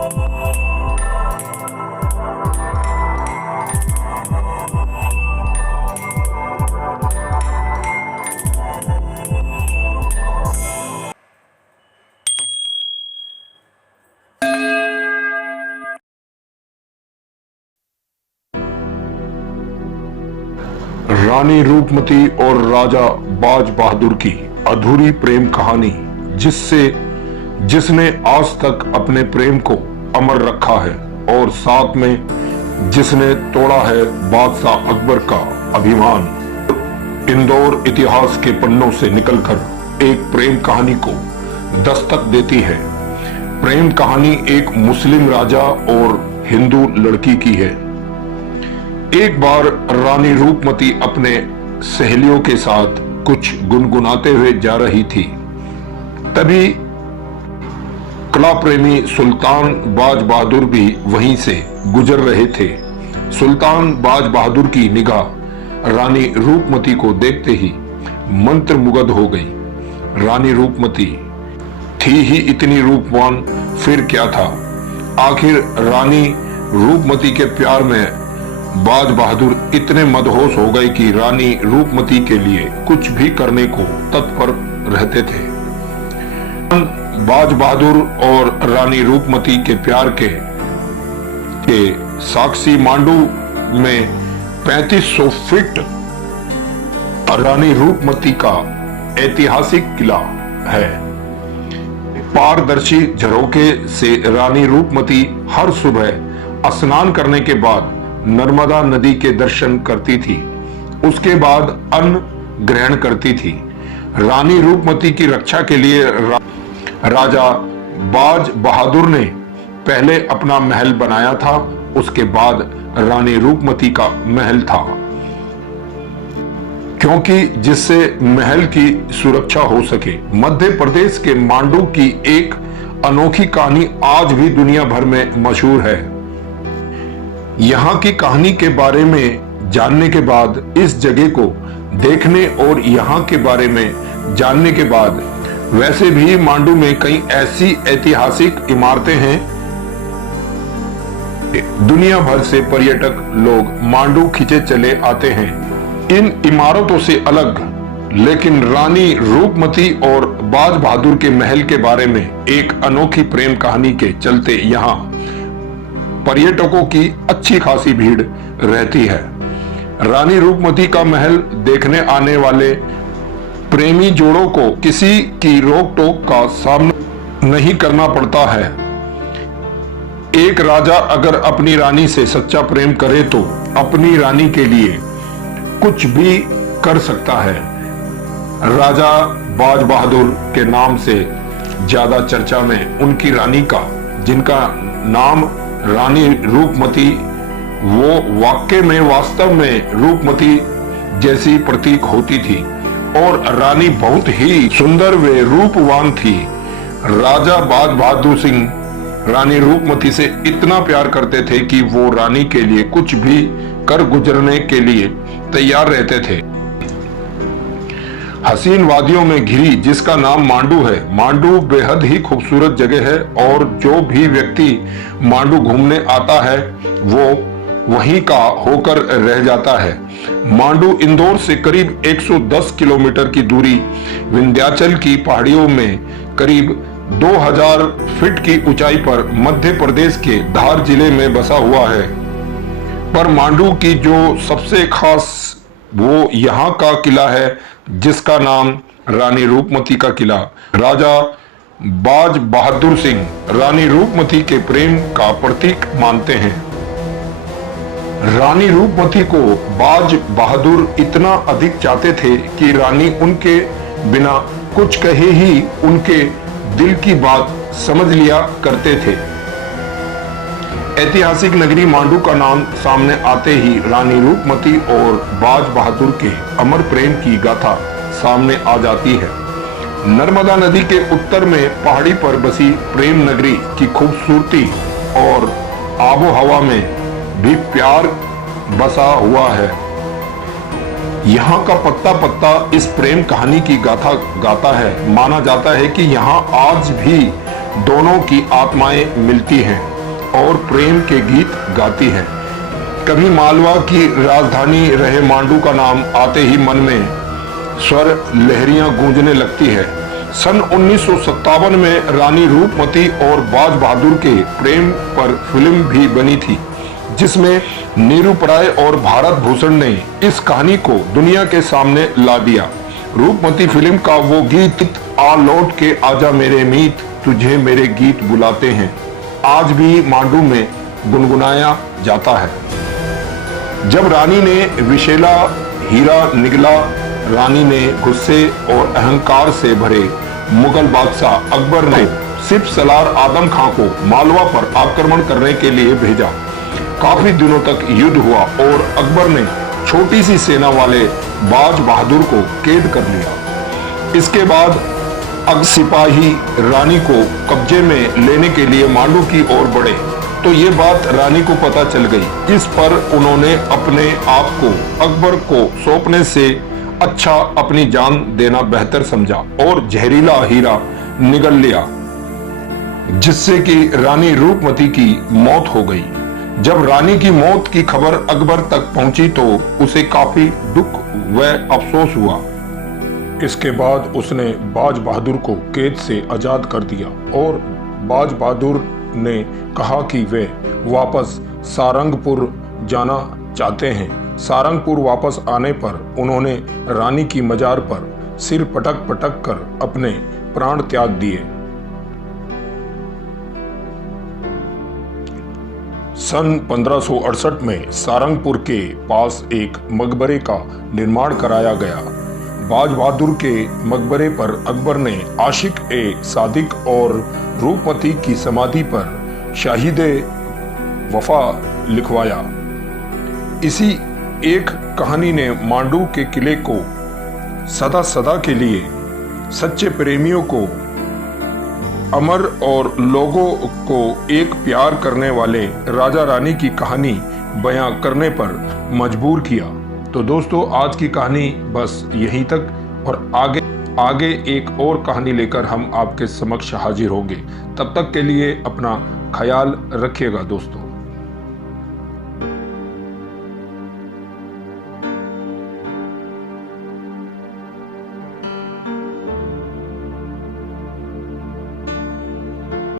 रानी रूपमती और राजा बाज बहादुर की अधूरी प्रेम कहानी, जिसने आज तक अपने प्रेम को अमर रखा है और साथ में जिसने तोड़ा है बादशाह अकबर का अभिमान। इंदौर इतिहास के पन्नों से निकलकर एक प्रेम कहानी को दस्तक देती है। प्रेम कहानी एक मुस्लिम राजा और हिंदू लड़की की है। एक बार रानी रूपमती अपने सहेलियों के साथ कुछ गुनगुनाते हुए जा रही थी। तभी कला प्रेमी सुल्तान बाज बहादुर भी वहीं से गुजर रहे थे। सुल्तान बाज बहादुर की निगाह रानी रूपमती को देखते ही मंत्रमुग्ध हो गई। रानी रूपमती थी ही इतनी रूपवान, फिर क्या था। आखिर रानी रूपमती के प्यार में बाज बहादुर इतने मदहोश हो गए कि रानी रूपमती के लिए कुछ भी करने को तत्पर रहते थे। बाज बहादुर और रानी रूपमती के प्यार के साक्षी मांडू में 3500 फीट रानी रूपमती का ऐतिहासिक किला है। पारदर्शी झरोखे से रानी रूपमती हर सुबह स्नान करने के बाद नर्मदा नदी के दर्शन करती थी। उसके बाद अन्न ग्रहण करती थी। रानी रूपमती की रक्षा के लिए राजा बाज बहादुर ने पहले अपना महल बनाया था, उसके बाद रानी रूपमती का महल था, क्योंकि जिससे महल की सुरक्षा हो सके। मध्य प्रदेश के मांडू की एक अनोखी कहानी आज भी दुनिया भर में मशहूर है। यहाँ की कहानी के बारे में जानने के बाद, इस जगह को देखने और यहाँ के बारे में जानने के बाद, वैसे भी मांडू में कई ऐसी ऐतिहासिक इमारतें हैं। दुनिया भर से पर्यटक लोग मांडू खिंचे चले आते हैं। इन इमारतों से अलग लेकिन रानी रूपमती और बाज बहादुर के महल के बारे में एक अनोखी प्रेम कहानी के चलते यहाँ पर्यटकों की अच्छी खासी भीड़ रहती है। रानी रूपमती का महल देखने आने वाले प्रेमी जोड़ों को किसी की रोक टोक का सामना नहीं करना पड़ता है। एक राजा अगर अपनी रानी से सच्चा प्रेम करे तो अपनी रानी के लिए कुछ भी कर सकता है। राजा बाज बहादुर के नाम से ज्यादा चर्चा में उनकी रानी का, जिनका नाम रानी रूपमती, वो वास्तव में रूपमती जैसी प्रतीक होती थी और रानी बहुत ही सुंदर व रूपवान थी। राजा बाज बहादुर सिंह रानी रूपमती से इतना प्यार करते थे कि वो रानी के लिए कुछ भी कर गुजरने के लिए तैयार रहते थे। हसीन वादियों में घिरी जिसका नाम मांडू है। मांडू बेहद ही खूबसूरत जगह है और जो भी व्यक्ति मांडू घूमने आता है वो वहीं का होकर रह जाता है। मांडू इंदौर से करीब 110 किलोमीटर की दूरी विंध्याचल की पहाड़ियों में करीब 2000 फीट की ऊंचाई पर मध्य प्रदेश के धार जिले में बसा हुआ है। पर मांडू की जो सबसे खास वो यहाँ का किला है, जिसका नाम रानी रूपमती का किला। राजा बाज बहादुर सिंह रानी रूपमती के प्रेम का प्रतीक मानते हैं। रानी रूपमती को बाज बहादुर इतना अधिक चाहते थे कि रानी उनके बिना कुछ कहे ही उनके दिल की बात समझ लिया करते थे। ऐतिहासिक नगरी मांडू का नाम सामने आते ही रानी रूपमती और बाज बहादुर के अमर प्रेम की गाथा सामने आ जाती है। नर्मदा नदी के उत्तर में पहाड़ी पर बसी प्रेम नगरी की खूबसूरती और आबो हवा में भी प्यार बसा हुआ है। यहाँ का पत्ता पत्ता इस प्रेम कहानी की गाथा गाता है। माना जाता है कि यहाँ आज भी दोनों की आत्माएं मिलती हैं। और प्रेम के गीत गाती हैं। कभी मालवा की राजधानी रहे मांडू का नाम आते ही मन में स्वर लहरियां गूंजने लगती है। सन 1957 में रानी रूपमती और बाज बहादुर के प्रेम पर फिल्म भी बनी थी, जिसमें नीरूपराय और भारत भूषण ने इस कहानी को दुनिया के सामने ला दिया। रूपमती फिल्म का वो गीत आ लौट के आजा मेरे मीत, तुझे मेरे गीत बुलाते हैं, आज भी मांडू में गुनगुनाया जाता है। जब रानी ने विशेला हीरा निगला, रानी ने गुस्से और अहंकार से भरे मुगल बादशाह अकबर ने सिर्फ सलार आदम खां को मालवा पर आक्रमण करने के लिए भेजा। काफी दिनों तक युद्ध हुआ और अकबर ने छोटी सी सेना वाले बाज बहादुर को कैद कर लिया। इसके बाद सिपाही रानी को कब्जे में लेने के लिए मांडू की ओर बढ़े, तो ये बात रानी को पता चल गई। इस पर उन्होंने अपने आप को अकबर को सौंपने से अच्छा अपनी जान देना बेहतर समझा और जहरीला हीरा निगल लिया, जिससे कि रानी रूपमती की मौत हो गई। जब रानी की मौत की खबर अकबर तक पहुंची तो उसे काफी दुख व अफसोस हुआ। इसके बाद उसने बाज बहादुर को कैद से आजाद कर दिया और बाज बहादुर ने कहा कि वे वापस सारंगपुर जाना चाहते हैं। सारंगपुर वापस आने पर उन्होंने रानी की मजार पर सिर पटक पटक कर अपने प्राण त्याग दिए। सन 1568 में सारंगपुर के पास एक मकबरे का निर्माण कराया गया। बाज बहादुर के मकबरे पर अकबर ने आशिक ए सादिक और रूपमती की समाधि पर शाहिदे वफा लिखवाया। इसी एक कहानी ने मांडू के किले को सदा सदा के लिए सच्चे प्रेमियों को अमर और लोगों को एक प्यार करने वाले राजा रानी की कहानी बयां करने पर मजबूर किया। तो दोस्तों, आज की कहानी बस यहीं तक, और आगे एक और कहानी लेकर हम आपके समक्ष हाजिर होंगे। तब तक के लिए अपना ख्याल रखिएगा दोस्तों।